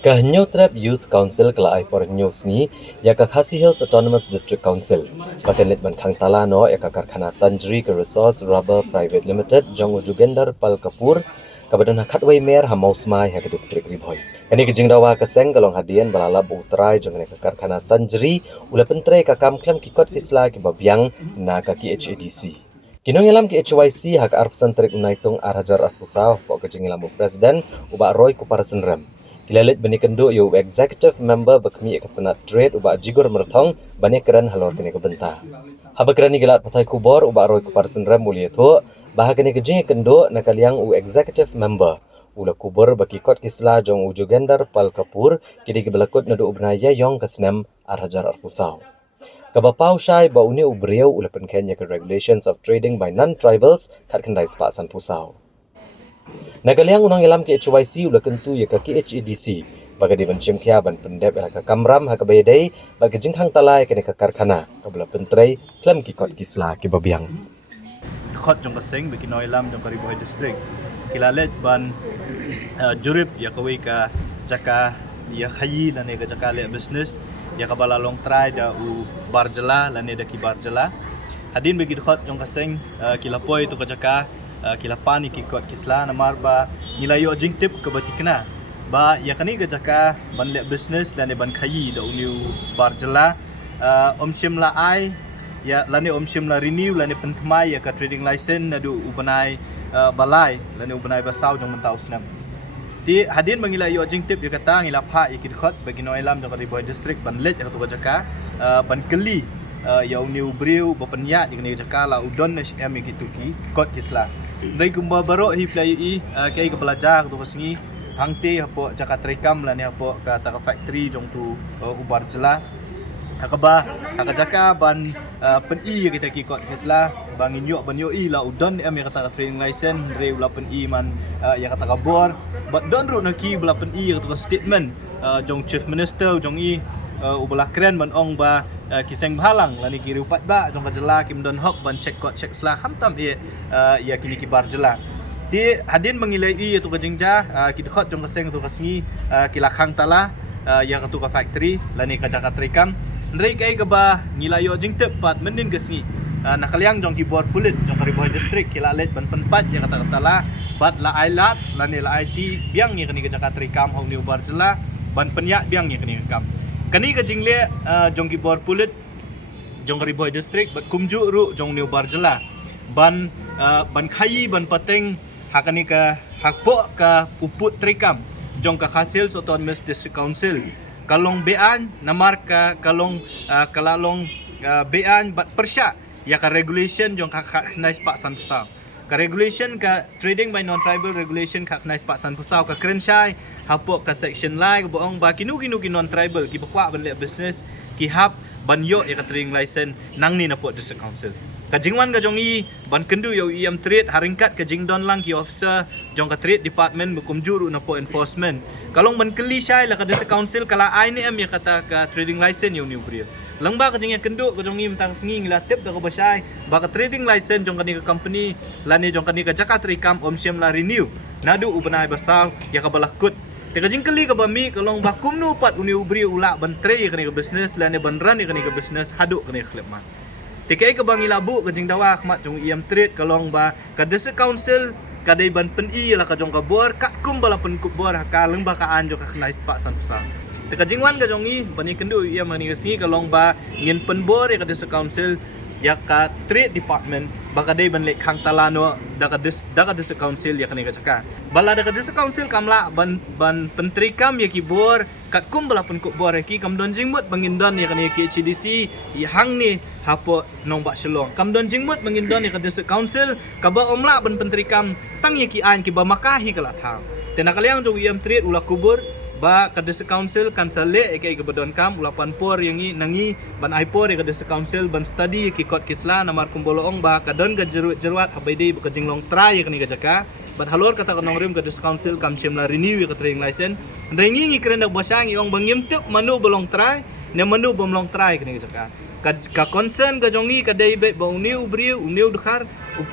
Ka New Trap Youth Council kala ay por news ni ya ka Khasi Hills Autonomous District Council. Pakanlit man khang talano ya ka karkhana Sanjri ka Resource Rubber Private Limited jong Ujugender Pal Kapur kabadan hakatway mer ha mausmay ha ka district Ribhoy. Kani ka jingdawa ka seng kalong hadian balalab utray jong ka karkhana Sanjri ula pentre ka kamklam kikot kisla ki babyang na ka ki HADC. Kinongilam ki HYC hak arpsan terik unaitung arajar arpusaw po ka jingilam presiden uba Roy Kuparsenrem. Kilalit bani kendo yo executive member bakmi ikatanat trade uba jigor merthong bani keran halor kini kebenta. Haba kerani gilat patai kubor uba Roy Kuparsenrem mulia tu bahagani kejing kendo nakaliang u executive member ula kubur baki kot kisla jong ujo gendar pal kapur kidi kibelakut nadu ubnaya yong kesnem arajar arpusaw. Kabapau syai ba uni ubriau ula penkenya ke regulations of trading by non-tribals kat kendai sepasan pusau. Nagaliang unang ilam ke HYC ula kentu ya ke HEDC baga di bencim kia ban pendep ya ke kamram ha kebayadai baga jinghang talai kene ke karkhana kabla pentrai klam ki kot kisla ki babiang. Khot jong kaseng bagi noilam jong Riboy district kilalet ban jurip ya kawi ka jaka ya khayi lane ka jaka le business ya ka balalong try da u barjela lane da ki barjela hadin bagi khot jong kaseng kilapoi tu ka jaka kilapani ki kot kisla namar ba nilayo jing tip ka batikna ba ya kani ka jaka ban le business lane ban khayi da u barjela shimla ai ya lani shimla renew lani pentmai ya ka trading license nadu ubanai balai lani ubanai basau jong mentau snap ti hadin mangila yo jing tip ya kata ngila pha ikit khot bagi noilam jong Riboy district ban let ya tu jaka ban keli ya uniu briu bapenya ikni jaka la udon hm ikituki kot kisla dai kumba baro hi play kai ka belajar tu kesengi hangte hapo jaka trekam lani hapo ka ta factory jong tu ubar jela hakaba hakajaka ban pen kita ki kot kisla bangin yo ban yo la udon am ya kata training license re ula pen man ya kata kabor but don ru naki bela pen kata statement jong chief minister jong ubala kren ban ong ba kiseng balang lani kiri upat ba jong kajela kim don hok ban check kot check sla hamtam ya kini ki bar jela ti hadin mengilai tu kajingja ki khot jong kaseng tu kasengi kilakhang tala ya katu ka factory lani kajaka trekam Ndrei kai ka ba ngilayo jing tepat mendin kesngi nakaliang jong kibor pulit jong Riboy district kilalet ban penpat ya kata la bat la ailat la ni la IT biang ni kani ka Jakarta Rikam hong ni barjela ban penyak biang ni kani kam kani ka jingle jong kibor pulit jong Riboy district bat kumju ru jong ni barjela ban khayi ban pateng hakani ka hakpo ka puput Trikam jong ka Khasi Hills Autonomous District Council kalong bean namarka kalong kalalong bean bat persya ya ka regulation jong ka nice pak san pusau ka regulation ka trading by non tribal regulation ka nice pak san pusau ka krenshai hapo ka section lai boong ba kinu non tribal ki bakwa ban le business ki hap ban yo ya ka trading license nang ni na po district council ka jingwan ka jong ban kendu yo trade haringkat ka jingdon lang ki officer jong ka trade department bukum juru na po enforcement kalong ban keli syai la ka district council kala ai ni ya kata ka trading license yo new brio lang ba ka jing kendu ka jong mtang singi ngila tip da ka basay ba ka trading license jong kani ka company lani jong kani ka Jakarta Rikam shimla renew nadu ubanai basaw ya ka balakut teka jingkali ka bami kalong bakum no pat uni ubri ula ban trade kani ka business lani ban run kani ka business hadu kani ka klepman tikai ka bang ilabu ka jing dawa khmat jong trade kalong ba ka district council kadai ban pen la ka jong ka bor ka kum bala pen kubor ka leng ba ka anjo ka knais pak san sa teka jingwan ka jong bani kendu mani ka singi kalong ba ngin pen bor ka district council ya ka trade department baka day ban lek hang talano daga district council ya kani ka jaka bala daga district council kamla ban pentrikam ya ki bor kat kum bala pun kuk bor ki kam don jingmut bangindon ya kani ki HDC ya hang ni hapo nong bak shelong kam don jingmut bangindon ya ka district council ka ba omla ban pentrikam tang ya ki an ki ba makahi kala thang tenakaliang jong trade ula kubur ba ka district council kan sale kai ka badon kam ulapan por yang nangi ban aipor ka district council ban study ki kot kisla namar kumboloong ba ka don ga jeruat habai dei ka jinglong try ka ni ka jaka ban halor kata ka nongrim ka district council kam shimla renew ka trading license rengi ngi kren dak basang iong bangim tuk manu bolong try ne manu bomlong try ka ni ka jaka ka concern ka jongi ka dei be bong new briu new dkhar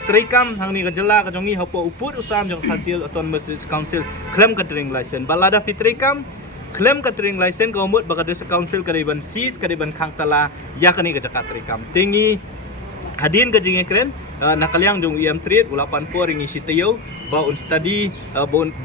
Trikam hang ni ka jela ka jongi hapo uput usam jong Khasi Hills Autonomous Council claim ka trading license balada fitrikam klaim ka tring license ka umut baka district council kariban sis kariban khang tala ya kani ka jakat trikam tingi hadin ka jinge kren nakaliang jong UM3 ulapan po ring isitayo ba un study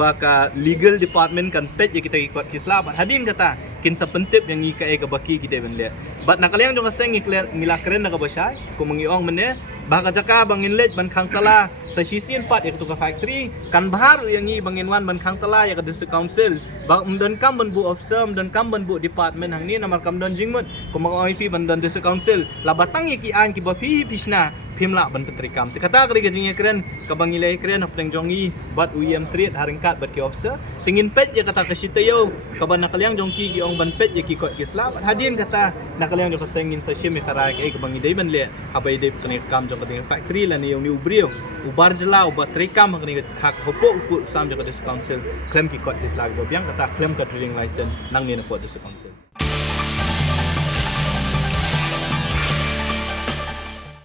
ba ka legal department kan pet ya kita ikut kislabat hadin kata kin sa pentip yang ika ka baki kita benle bat nakaliang jong aseng ngila kren na ka basay kung mangiong mene baka jaka bangin let ban khang tala sa sisin pat ya ka factory kan baharu yang i bangin wan ban khang tala ya ka district council ba umdan kam ban bu officer umdan kam ban bu department hang ni namar kam don jingmut kung mga OIP ban don district council labatang iki an ki ba pi pisna pimla ban petrikam kata kali gajing keren kabang ilai keren hapeng jongi bat UM3 haringkat bat ki officer tingin pet ya kata kasitayo kaban nakaliang jongki gi ong ban pet ya ki kot kislam hadin kata nakaliang jo kasengin sa shim karai ke kabang idai ban le abai dei petrikam jo kading factory la ni ubrio ubar jela ubat trikam kani hak hopo ku sam jo kadis council claim ki kot kislam go biang kata claim ka drilling license nang ni na pot dis council